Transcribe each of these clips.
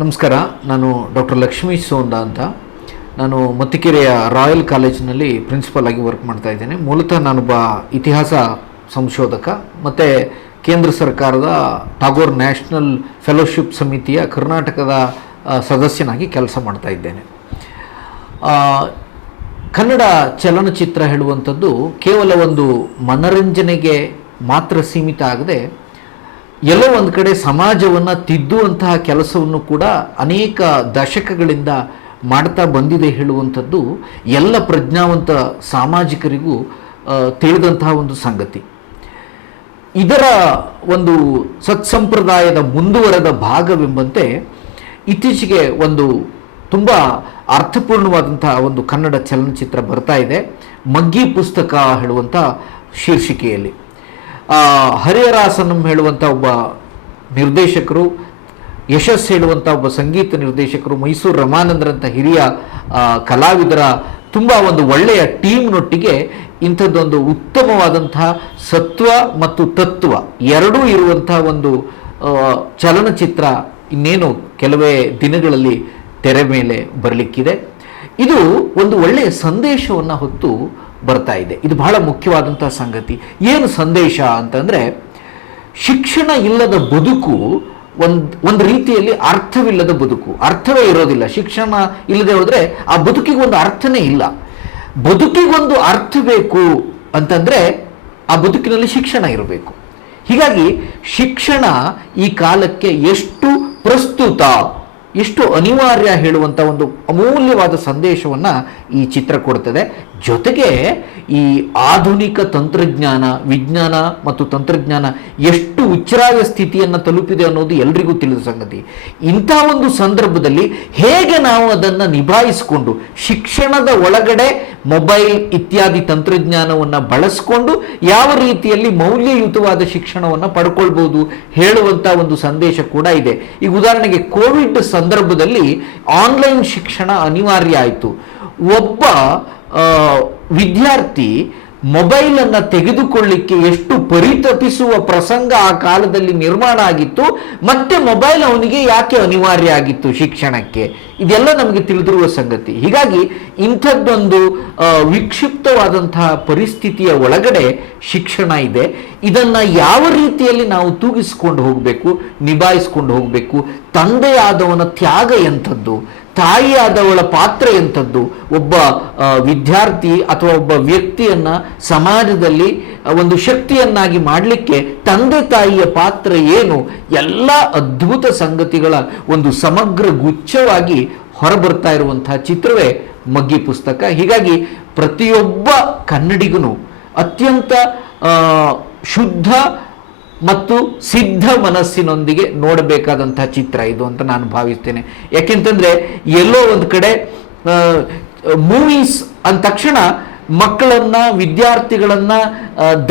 ನಮಸ್ಕಾರ. ನಾನು ಡಾಕ್ಟರ್ ಲಕ್ಷ್ಮೀಶ್ ಸೋಂದ ಅಂತ. ನಾನು ಮತ್ತಿಕೆರೆಯ ರಾಯಲ್ ಕಾಲೇಜಿನಲ್ಲಿ ಪ್ರಿನ್ಸಿಪಲ್ ಆಗಿ ವರ್ಕ್ ಮಾಡ್ತಾ ಇದ್ದೇನೆ. ಮೂಲತಃ ನಾನೊಬ್ಬ ಇತಿಹಾಸ ಸಂಶೋಧಕ ಮತ್ತು ಕೇಂದ್ರ ಸರ್ಕಾರದ ಟಾಗೋರ್ ನ್ಯಾಷನಲ್ ಫೆಲೋಶಿಪ್ ಸಮಿತಿಯ ಕರ್ನಾಟಕದ ಸದಸ್ಯನಾಗಿ ಕೆಲಸ ಮಾಡ್ತಾ ಇದ್ದೇನೆ. ಕನ್ನಡ ಚಲನಚಿತ್ರ ಹೇಳುವಂಥದ್ದು ಕೇವಲ ಒಂದು ಮನರಂಜನೆಗೆ ಮಾತ್ರ ಸೀಮಿತ ಆಗದೆ ಎಲ್ಲೋ ಒಂದು ಕಡೆ ಸಮಾಜವನ್ನು ತಿದ್ದುವಂತಹ ಕೆಲಸವನ್ನು ಕೂಡ ಅನೇಕ ದಶಕಗಳಿಂದ ಮಾಡ್ತಾ ಬಂದಿದೆ ಹೇಳುವಂಥದ್ದು ಎಲ್ಲ ಪ್ರಜ್ಞಾವಂತ ಸಾಮಾಜಿಕರಿಗೂ ತಿಳಿದಂತಹ ಒಂದು ಸಂಗತಿ. ಇದರ ಒಂದು ಸತ್ಸಂಪ್ರದಾಯದ ಮುಂದುವರೆದ ಭಾಗವೆಂಬಂತೆ ಇತ್ತೀಚೆಗೆ ಒಂದು ತುಂಬ ಅರ್ಥಪೂರ್ಣವಾದಂತಹ ಒಂದು ಕನ್ನಡ ಚಲನಚಿತ್ರ ಬರ್ತಾ ಇದೆ, ಮಗ್ಗಿ ಪುಸ್ತಕ ಹೇಳುವಂಥ ಶೀರ್ಷಿಕೆಯಲ್ಲಿ. ಹರಿಹರಾಸನಂ ಹೇಳುವಂಥ ಒಬ್ಬ ನಿರ್ದೇಶಕರು, ಯಶಸ್ ಹೇಳುವಂಥ ಒಬ್ಬ ಸಂಗೀತ ನಿರ್ದೇಶಕರು, ಮೈಸೂರು ರಮಾನಂದರಂಥ ಹಿರಿಯ ಕಲಾವಿದರ ತುಂಬ ಒಂದು ಒಳ್ಳೆಯ ಟೀಮ್ನೊಟ್ಟಿಗೆ ಇಂಥದ್ದೊಂದು ಉತ್ತಮವಾದಂತಹ ಸತ್ವ ಮತ್ತು ತತ್ವ ಎರಡೂ ಇರುವಂಥ ಒಂದು ಚಲನಚಿತ್ರ ಇನ್ನೇನು ಕೆಲವೇ ದಿನಗಳಲ್ಲಿ ತೆರೆ ಮೇಲೆ ಬರಲಿಕ್ಕಿದೆ. ಇದು ಒಂದು ಒಳ್ಳೆಯ ಸಂದೇಶವನ್ನು ಹೊತ್ತು ಬರ್ತಾ ಇದೆ. ಇದು ಬಹಳ ಮುಖ್ಯವಾದಂಥ ಸಂಗತಿ. ಏನು ಸಂದೇಶ ಅಂತಂದರೆ, ಶಿಕ್ಷಣ ಇಲ್ಲದ ಬದುಕು ಒಂದು ರೀತಿಯಲ್ಲಿ ಅರ್ಥವಿಲ್ಲದ ಬದುಕು, ಅರ್ಥವೇ ಇರೋದಿಲ್ಲ. ಶಿಕ್ಷಣ ಇಲ್ಲದೆ ಹೋದರೆ ಆ ಬದುಕಿಗೆ ಒಂದು ಅರ್ಥನೇ ಇಲ್ಲ. ಬದುಕಿಗೊಂದು ಅರ್ಥ ಬೇಕು ಅಂತಂದರೆ ಆ ಬದುಕಿನಲ್ಲಿ ಶಿಕ್ಷಣ ಇರಬೇಕು. ಹೀಗಾಗಿ ಶಿಕ್ಷಣ ಈ ಕಾಲಕ್ಕೆ ಎಷ್ಟು ಪ್ರಸ್ತುತ, ಎಷ್ಟು ಅನಿವಾರ್ಯ ಹೇಳುವಂಥ ಒಂದು ಅಮೂಲ್ಯವಾದ ಸಂದೇಶವನ್ನು ಈ ಚಿತ್ರ ಕೊಡ್ತದೆ. ಜೊತೆಗೆ ಈ ಆಧುನಿಕ ತಂತ್ರಜ್ಞಾನ, ವಿಜ್ಞಾನ ಮತ್ತು ತಂತ್ರಜ್ಞಾನ ಎಷ್ಟು ಉಚ್ಚರಾಯ ಸ್ಥಿತಿಯನ್ನು ತಲುಪಿದೆ ಅನ್ನೋದು ಎಲ್ರಿಗೂ ತಿಳಿದ ಸಂಗತಿ. ಇಂಥ ಒಂದು ಸಂದರ್ಭದಲ್ಲಿ ಹೇಗೆ ನಾವು ಅದನ್ನು ನಿಭಾಯಿಸಿಕೊಂಡು ಶಿಕ್ಷಣದ ಒಳಗಡೆ ಮೊಬೈಲ್ ಇತ್ಯಾದಿ ತಂತ್ರಜ್ಞಾನವನ್ನು ಬಳಸಿಕೊಂಡು ಯಾವ ರೀತಿಯಲ್ಲಿ ಮೌಲ್ಯಯುತವಾದ ಶಿಕ್ಷಣವನ್ನು ಪಡ್ಕೊಳ್ಬೋದು ಹೇಳುವಂಥ ಒಂದು ಸಂದೇಶ ಕೂಡ ಇದೆ. ಈಗ ಉದಾಹರಣೆಗೆ ಕೋವಿಡ್ ಸಂದರ್ಭದಲ್ಲಿ ಆನ್ಲೈನ್ ಶಿಕ್ಷಣ ಅನಿವಾರ್ಯ ಆಯಿತು. ಒಬ್ಬ ವಿದ್ಯಾರ್ಥಿ ಮೊಬೈಲನ್ನು ತೆಗೆದುಕೊಳ್ಳಿಕ್ಕೆ ಎಷ್ಟು ಪರಿತಪಿಸುವ ಪ್ರಸಂಗ ಆ ಕಾಲದಲ್ಲಿ ನಿರ್ಮಾಣ ಆಗಿತ್ತು. ಮತ್ತೆ ಮೊಬೈಲ್ ಅವನಿಗೆ ಯಾಕೆ ಅನಿವಾರ್ಯ ಆಗಿತ್ತು ಶಿಕ್ಷಣಕ್ಕೆ, ಇದೆಲ್ಲ ನಮಗೆ ತಿಳಿದಿರುವ ಸಂಗತಿ. ಹೀಗಾಗಿ ಇಂಥದ್ದೊಂದು ವಿಕ್ಷಿಪ್ತವಾದಂತಹ ಪರಿಸ್ಥಿತಿಯ ಒಳಗಡೆ ಶಿಕ್ಷಣ ಇದೆ. ಇದನ್ನು ಯಾವ ರೀತಿಯಲ್ಲಿ ನಾವು ತೂಗಿಸ್ಕೊಂಡು ಹೋಗಬೇಕು, ನಿಭಾಯಿಸ್ಕೊಂಡು ಹೋಗಬೇಕು. ತಂದೆಯಾದವನ ತ್ಯಾಗ ಎಂಥದ್ದು, ತಾಯಿಯಾದವಳ ಪಾತ್ರ ಎಂಥದ್ದು, ಒಬ್ಬ ವಿದ್ಯಾರ್ಥಿ ಅಥವಾ ಒಬ್ಬ ವ್ಯಕ್ತಿಯನ್ನು ಸಮಾಜದಲ್ಲಿ ಒಂದು ಶಕ್ತಿಯನ್ನಾಗಿ ಮಾಡಲಿಕ್ಕೆ ತಂದೆ ತಾಯಿಯ ಪಾತ್ರ ಏನು, ಎಲ್ಲ ಅದ್ಭುತ ಸಂಗತಿಗಳ ಒಂದು ಸಮಗ್ರ ಗುಚ್ಛವಾಗಿ ಹೊರಬರ್ತಾ ಇರುವಂತಹ ಚಿತ್ರವೇ ಮಗ್ಗಿ ಪುಸ್ತಕ. ಹೀಗಾಗಿ ಪ್ರತಿಯೊಬ್ಬ ಕನ್ನಡಿಗನು ಅತ್ಯಂತ ಶುದ್ಧ ಮತ್ತು ಸಿದ್ಧ ಮನಸ್ಸಿನೊಂದಿಗೆ ನೋಡಬೇಕಾದಂತಹ ಚಿತ್ರ ಇದು ಅಂತ ನಾನು ಭಾವಿಸ್ತೇನೆ. ಯಾಕೆಂತಂದರೆ ಎಲ್ಲೋ ಒಂದು ಕಡೆ ಮೂವೀಸ್ ಅಂದ ತಕ್ಷಣ ಮಕ್ಕಳನ್ನು, ವಿದ್ಯಾರ್ಥಿಗಳನ್ನು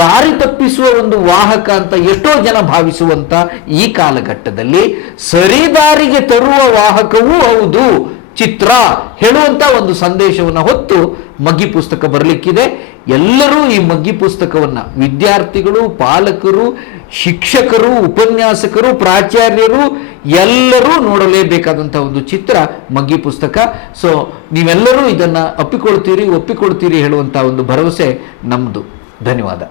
ದಾರಿ ತಪ್ಪಿಸುವ ಒಂದು ವಾಹಕ ಅಂತ ಎಷ್ಟೋ ಜನ ಭಾವಿಸುವಂಥ ಈ ಕಾಲಘಟ್ಟದಲ್ಲಿ ಸರಿದಾರಿಗೆ ತರುವ ವಾಹಕವೂ ಹೌದು ಚಿತ್ರ ಹೇಳುವಂಥ ಒಂದು ಸಂದೇಶವನ್ನು ಹೊತ್ತು ಮಗ್ಗಿ ಪುಸ್ತಕ ಬರಲಿಕ್ಕಿದೆ. ಎಲ್ಲರೂ ಈ ಮಗ್ಗಿ ಪುಸ್ತಕವನ್ನು, ವಿದ್ಯಾರ್ಥಿಗಳು, ಪಾಲಕರು, ಶಿಕ್ಷಕರು, ಉಪನ್ಯಾಸಕರು, ಪ್ರಾಚಾರ್ಯರು ಎಲ್ಲರೂ ನೋಡಲೇಬೇಕಾದಂಥ ಒಂದು ಚಿತ್ರ ಮಗ್ಗಿ ಪುಸ್ತಕ. ಸೊ ನೀವೆಲ್ಲರೂ ಇದನ್ನು ಒಪ್ಪಿಕೊಳ್ತೀರಿ ಹೇಳುವಂಥ ಒಂದು ಭರವಸೆ ನಮ್ಮದು. ಧನ್ಯವಾದ.